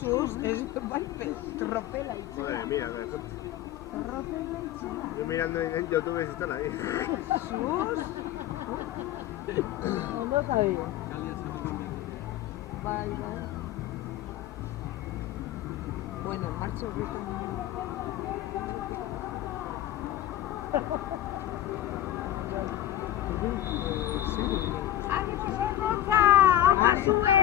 Sus, es tropela y Madre mía, tropela y chula. yo mirando en YouTube si están ahí. Sus. No sabía. Vale. Bueno, en marcha ¡Aquí se moza! ¡Agua sube!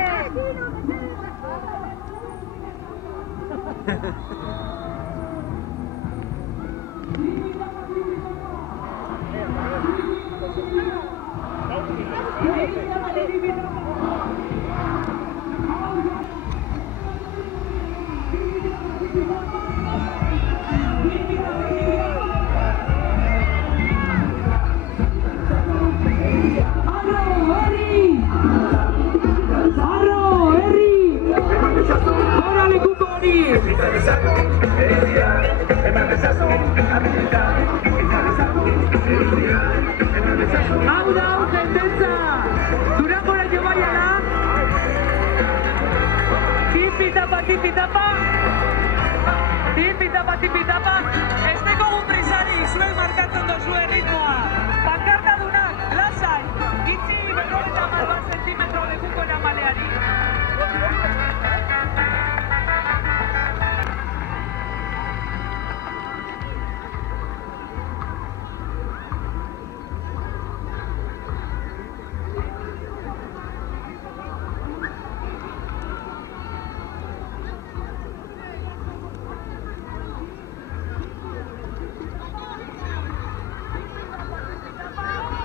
Hau da, jendetza! Durangora jo baiala! Tipitapa, tipitapa! Tipitapa, tipitapa! Ez dekogun prisari, zuen markatzen dozue ritmoa! Pankartadunak, lasai! Itzi 50 zentimetro lekuko eramaleari!